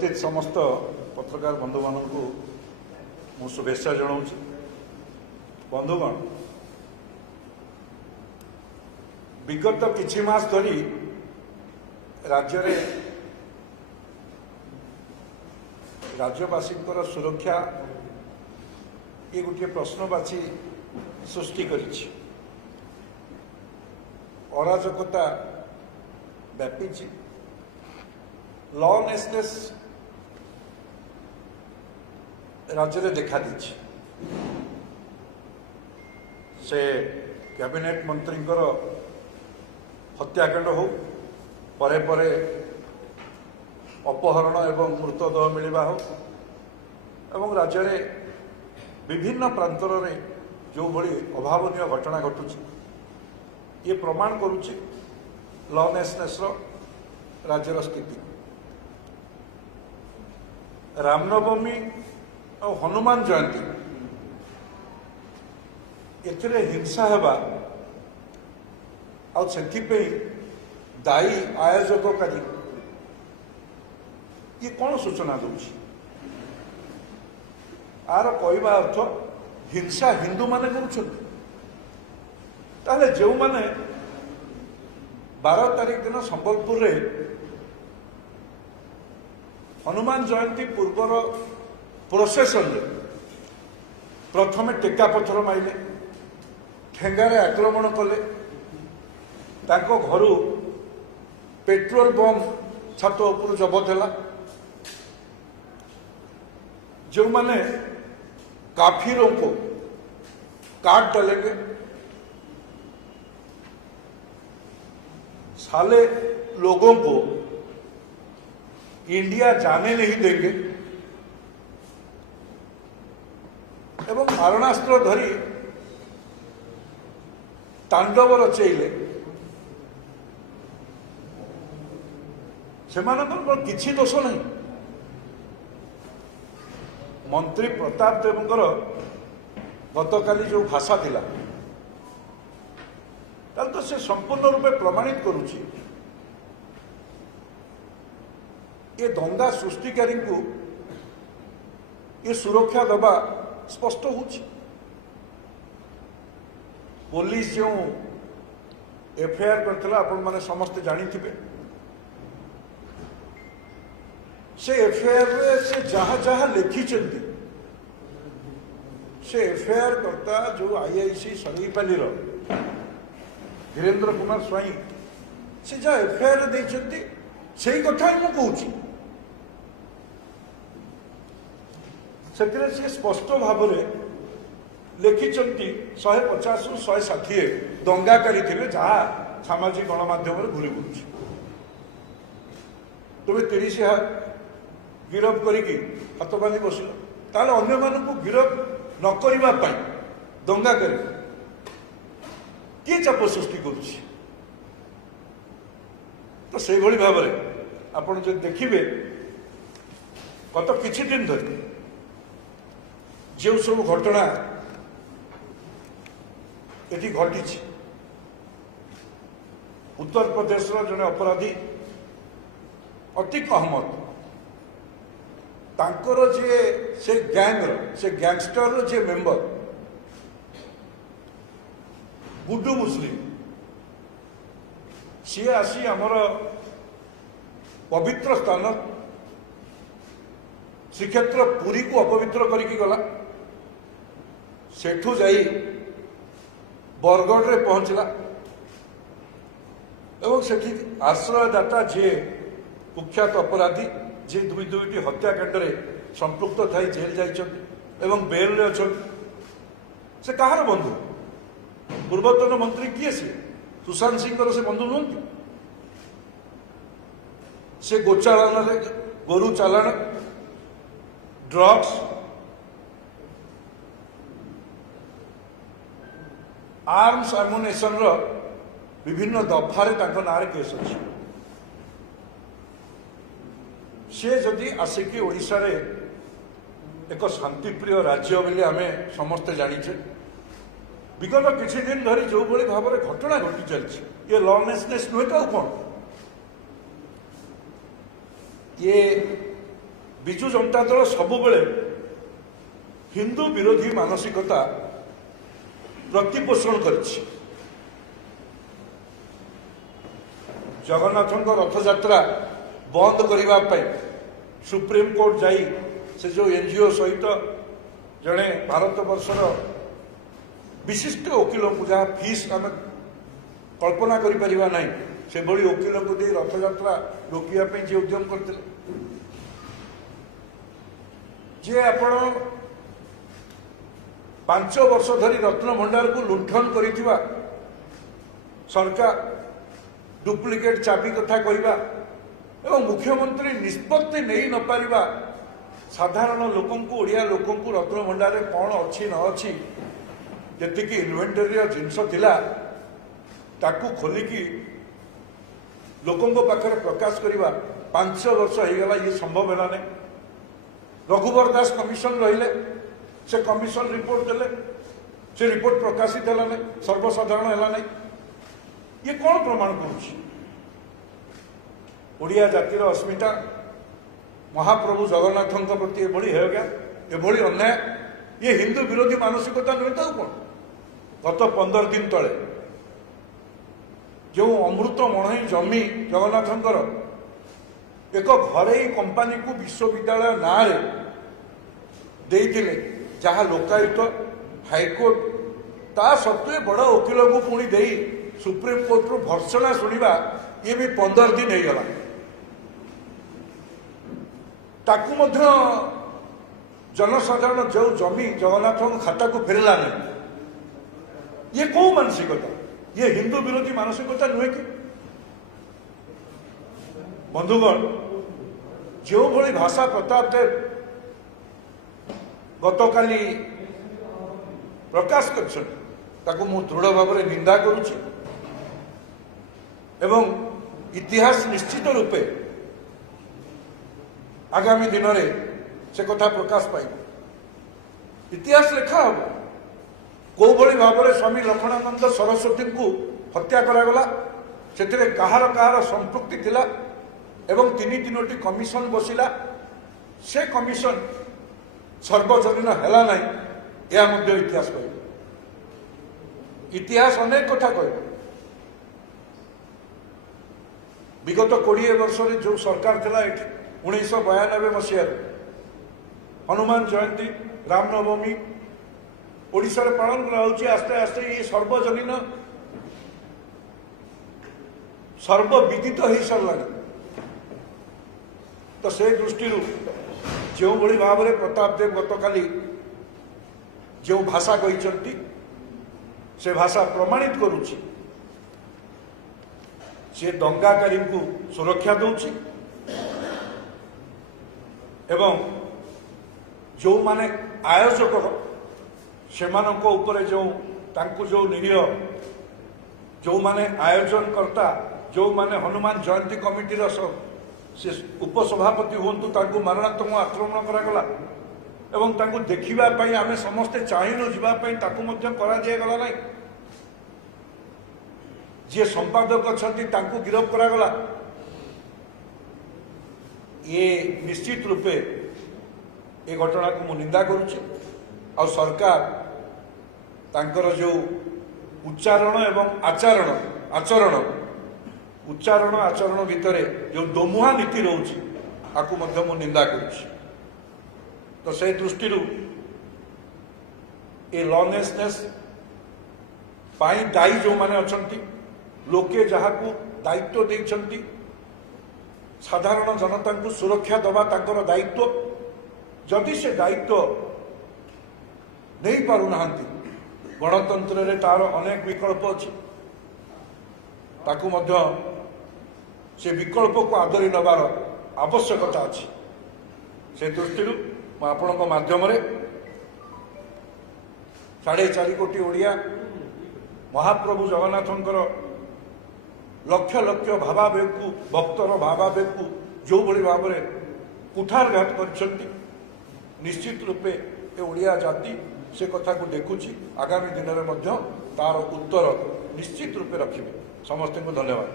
उपस्थित समस्त पत्रकार बंधु मान मु शुभेच्छा जनाऊँ। बंधुगण, विगत किछि मास धरी राज्य रे राज्यवासी सुरक्षा ये गोटे प्रश्नवाची सृष्टि करिछि। अराजकता व्यापी, लॉलेसनेस राज्य में देखा दी। से कैबिनेट मंत्री हत्याकांड हो परे परे अपहरण एवं मृतदेह मिलवा हो एवं राज्य में विभिन्न प्रांतर रे जो भली अभावनीय घटना घटुची ये प्रमाण करुची लॉलेसनेस राज्यर स्थिति। रामनवमी और हनुमान जयंती एथिरे हिंसा हेबा और सेथिपे दायी आयोजककारी ये कौन सूचना दूची? आर कहवा अर्थ हिंसा हिंदू माने करुछन्ति। ताहले जो माने 12 तारीख दिन संबलपुर रे हनुमान जयंती पूर्वर प्रोसेसन रे प्रथमे टेका पत्थर माइले, ठेंगारे आक्रमण कले, तांको घरू पेट्रोल बम छात उपर जबत है। जो माने काफिरों को काट डालेंगे, साले लोगों को इंडिया जाने नहीं देंगे एवं मारणास्त्र धरी तांडव रचेले से किसी दोष नहीं। मंत्री प्रताप देवंकर गतकाली जो भाषा थिला तो से संपूर्ण रूपे प्रमाणित करुची ये दंगा सृष्टिकारी को ये सुरक्षा दबा स्पष्ट होची। पुलिस जो एफआईआर करथिला आपण माने समस्त जानी थिबे। से एफआईआर रे से जहाँ जहाँ लिखी चलती से एफआईआर करता जो आईआईसी सरीपाली धीरेन्द्र कुमार स्वाई से जहाँ एफआईआर देइचंती सेही कथा ही मु कहूची। से स्पष्ट भाव में लिखिंट 150 रु 160 दंगाकारी थे जहाँ सामाजिक गणमाध्यम घूरी बुलूँ। तुम्हें 30 गिरफ करी हाथ बांधि बसिल ताले अन्य मानू गिरफ न करने दंगा कर किए चाप सृष्टि करुच्ची। तो से भाव में आपड़ जो देखिए गत किछि दिन धरी जो सब घटना ये घटी उत्तर प्रदेश जड़े अपराधी अतीक अहमद तांकर जे से गैंगस्टर जे मेंबर गुड्डू मुस्लिम सी आसी आमर पवित्र स्थान श्रीक्षेत्र पुरी को अपवित्र करिकी गला। सेठू जाई बरगढ़ रे पहुंचला एवं सेठी आश्रयदाता जे कुख्यात अपराधी जे दुईटी हत्याकांड रे संपृक्त थाई जेल जाइछन्ति एवं बेल रे अछन्ति। से कहार बंधु? पूर्वतन मंत्री किए से सुशांत सिंह से बंधु नुहंती। से गोचालान रे गोरु चालान ड्रग्स आर्म्स एमुनेशन विभिन्न दफारे ना केस अच्छी। सी जदि आसिकी ओडिशा रे एक शांतिप्रिय राज्य बोली आम समस्ते जानीचे। विगत किसी दिन धरी जो भाई भाव में घटना घटी चलती ये लॉलेसनेस नुहे तो कौन ये विजु जनता दल सबुबले हिंदू विरोधी मानसिकता प्रतिपोषण करिछि। जगन्नाथ रथ यात्रा बंद करने सुप्रीम कोर्ट जाई से जो एनजीओ सहित जड़े भारत वर्षर विशिष्ट वकिल को जहाँ फीस आम कल्पना करिपरिबा नहीं से भली वकिल को दे रथ यात्रा रोकने जी उद्यम करते जे आपण 5 वर्ष धरी रत्न भंडार को लुंठन करिथिबा सरकार डुप्लिकेट चाबी कथा कहवा एवं मुख्यमंत्री निष्पत्ति नहीं न पारिबा साधारण लोकंकु ओडिया लोकंकु रत्न भंडार कौन अच्छी न अच्छी जी इन्वेंटरी जिनस थिला ताकू खोलिकी लोकंको पाखरे प्रकाश करवा 5 वर्ष हो गला ये संभव है नहीं। रघुवर दास कमिशन रहिले से कमिशन रिपोर्ट देले से रिपोर्ट प्रकाशित है नहीं सर्वसाधारण है नहीं ये कौन प्रमाण करुच्ची ओडिया जातिर अस्मिता महाप्रभु जगन्नाथ प्रति एभली हो गया एभली अन्याय ये हिंदू विरोधी मानसिकता नुहे तो कौन। गत 15 दिन तले जो अमृत मणई जमी जगन्नाथंकर एक घरेई कंपानी को विश्वविद्यालय ना रे देइथिले जहाँ लोकायुक्त हाईकोर्ट ता सत्वे बड़ वकिल को पुणी दे सुप्रीम कोर्ट रु भर्सना शुणा ये भी 15 दिन हो गला ताकू मध्य जनसाधारण जो जमी जगन्नाथ खाता को फेरला नहीं ये कौ मानसिकता ये हिंदू विरोधी मानसिकता नुहे कि बंधुगण जो भली भाषा प्रताप देव गतकाली प्रकाश कर दृढ़ भाव में निंदा करुच्ची एवं इतिहास निश्चित रूपे आगामी दिन में से कथा प्रकाश पाइब इतिहास लेखा हम कौ भली भाव में स्वामी लक्ष्मणानंद सरस्वती को हत्या करागला से कहार कहार संपृक्ति थिला एवं 3-3टी कमिशन बसिला से कमिशन सर्वजनीन है ना यह इतिहास कह इतिहास अनेक कथा कह विगत 20 वर्ष जो सरकार थिला 1992 मसीह हनुमान जयंती रामनवमी ओडिशा रे पालन करा आस्ते आस्ते ये सर्वजनीन सर्वविदित हो सारा तो से दृष्टि जो भली भाव में प्रताप देव गतकाली जो भाषा कहते से भाषा प्रमाणित करुच्ची से दंगाकारी को सुरक्षा दौची एवं जो माने आयोजक से जो तांकु जो निरीह जो माने आयोजन करता जो माने हनुमान जयंती कमिटीर से उपसभापति हूँ मारणात्मक आक्रमण करागला एवं तांकु देखिबाई आमे समस्ते चाहिलु जीवाई करागला ना जी संपादक अच्छा गिरफ करागला ये निश्चित रूपे ये घटना को मु निंदा करुच्ची आ सरकार तांकर जो उच्चारण एवं आचरण उच्चारण आचरण भितर जो दोमुहा नीति रोची आपको मध्य मु निंदा करुच्ची तो से दृष्टि ए लॉनेसनेस पाई दायी जो माने अछंती लोके जहाँ को दायित्व देइछंती साधारण जनता को सुरक्षा दबा तांकर दायित्व जदि से दायित्व नहीं पारु नाहंती गणतंत्र रे तार अनेक विकल्प अच्छी ताकू मध्य से विकल्प को आदरी नबार आवश्यकता अच्छी से दृष्टि आपण माध्यम 4.5 कोटी ओडिया महाप्रभु जगन्नाथंकर लक्ष लक्ष भावावेग को भक्तर भावावेग को जो भली भाव में कुठारघात कर निश्चित रूपे ए ओडिया जाति से कथा को देखुची आगामी दिन में तार उत्तर निश्चित रूपे रखिबे। समस्त को धन्यवाद।